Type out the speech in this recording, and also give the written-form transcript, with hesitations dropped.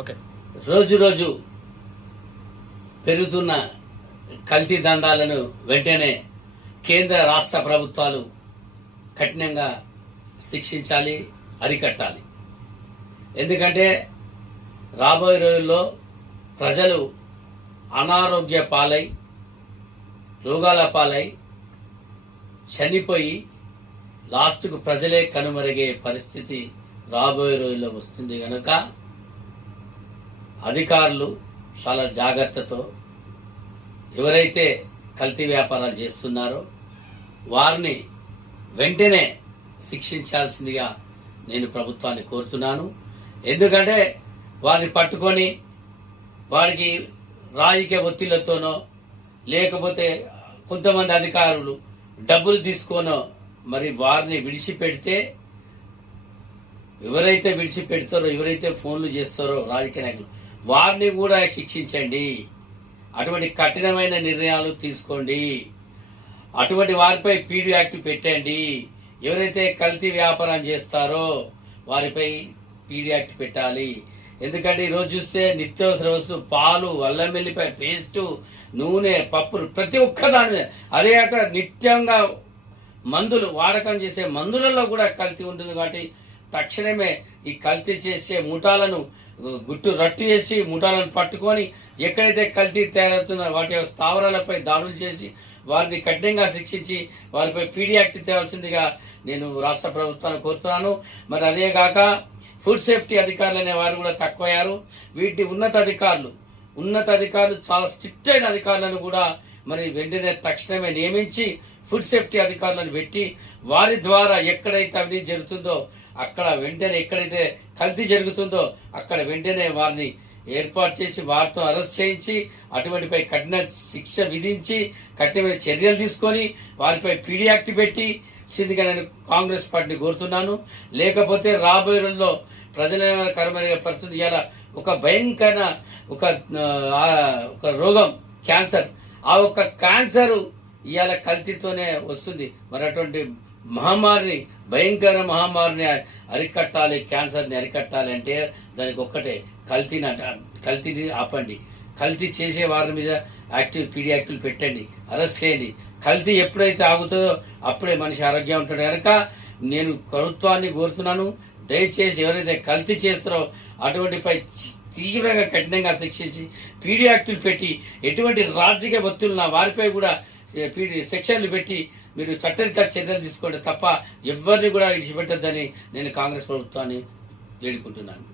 Okay. రోజు రోజు పెరుగుతున్న కల్తీ దందాలను వెంటనే కేంద్ర రాష్ట్ర ప్రభుత్వాలు కఠినంగా శిక్షించాలి, అరికట్టాలి. ఎందుకంటే రాబోయే రోజుల్లో ప్రజలు అనారోగ్య పాలై, రోగాల పాలై, చనిపోయి లాస్ట్కు ప్రజలే కనుమరిగే పరిస్థితి రాబోయే రోజుల్లో వస్తుంది కనుక అధికారులు చాలా జాగ్రత్తతో ఎవరైతే కల్తీ వ్యాపారాలు చేస్తున్నారో వారిని వెంటనే శిక్షించాల్సిందిగా నేను ప్రభుత్వాన్ని కోరుతున్నాను. ఎందుకంటే వారిని పట్టుకొని వారికి రాజకీయ ఒత్తిళ్లతోనో లేకపోతే కొంతమంది అధికారులు డబ్బులు తీసుకోనో మరి వారిని విడిచిపెడితే, ఎవరైతే విడిచిపెడతారో, ఎవరైతే ఫోన్లు చేస్తారో రాజకీయ నాయకులు, వారిని కూడా శిక్షించండి. అటువంటి కఠినమైన నిర్ణయాలు తీసుకోండి. అటువంటి వారిపై పీడీ యాక్ట్ పెట్టండి. ఎవరైతే కల్తీ వ్యాపారం చేస్తారో వారిపై పీడీ యాక్ట్ పెట్టాలి. ఎందుకంటే ఈరోజు చూస్తే నిత్యావసర వస్తువు పాలు, అల్లం వెల్లిపాయ పేస్టు, నూనె, పప్పులు ప్రతి ఒక్క దాని మీద, అదే అక్కడ నిత్యంగా మందులు వాడకం చేసే మందులలో కూడా కల్తీ ఉంటుంది. కాబట్టి తక్షణమే ఈ కల్తీ చేసే ముఠాలను గుట్టు రట్టు చేసి ముఠాలను పట్టుకొని ఎక్కడైతే కల్తీ తయారవుతున్న వాటి స్థావరాలపై దాడులు చేసి వారిని కఠినంగా శిక్షించి వారిపై పీడీ యాక్ట్ తేవాల్సిందిగా నేను రాష్ట్ర ప్రభుత్వాన్ని కోరుతున్నాను. మరి అదే కాక ఫుడ్ సేఫ్టీ అధికారులు అనే వారు కూడా తక్కువయ్యారు. వీటి ఉన్నత అధికారులు చాలా స్ట్రిక్ట్ అయిన అధికారులను కూడా మరి వెంటనే తక్షణమే నియమించి ఫుడ్ సేఫ్టీ అధికారులను పెట్టి వారి ద్వారా ఎక్కడైతే అవినీతి జరుగుతుందో అక్కడ వెంటనే, ఎక్కడైతే కల్తీ జరుగుతుందో అక్కడ వెంటనే వారిని ఏర్పాటు చేసి వారితో అరెస్ట్ చేయించి అటువంటిపై కఠిన శిక్ష విధించి కఠినమైన చర్యలు తీసుకొని వారిపై పీడీ యాక్ట్ పెట్టి సిందిగా నేను కాంగ్రెస్ పార్టీని కోరుతున్నాను. లేకపోతే రాబోయే రోజుల్లో ప్రజల కరమరిగే పరిస్థితి. ఇలా ఒక భయంకర ఒక రోగం క్యాన్సర్, ఆ ఒక్క క్యాన్సర్ ఇవాళ కల్తీతోనే వస్తుంది. మరి అటువంటి మహమ్మారిని, భయంకర మహమ్మారిని అరికట్టాలి, క్యాన్సర్ని అరికట్టాలి అంటే దానికి ఒక్కటే కల్తీని ఆపండి. కల్తీ చేసే వారి మీద పీడీ యాక్టులు పెట్టండి, అరెస్ట్ చేయండి. కల్తీ ఎప్పుడైతే ఆగుతుందో అప్పుడే మనిషి ఆరోగ్యం ఉంటాడు కనుక నేను ప్రభుత్వాన్ని కోరుతున్నాను, దయచేసి ఎవరైతే కల్తీ చేస్తారో అటువంటిపై తీవ్రంగా కఠినంగా శిక్షించి పీడీ యాక్టులు పెట్టి ఎటువంటి రాజకీయ ఒత్తిళ్లు వారిపై కూడా సెక్షన్లు పెట్టి మీరు చట్టరీత్యా చర్యలు తీసుకోండి తప్ప ఎవరిని కూడా విడిచిపెట్టద్దని నేను కాంగ్రెస్ ప్రభుత్వాన్ని వేడుకుంటున్నాను.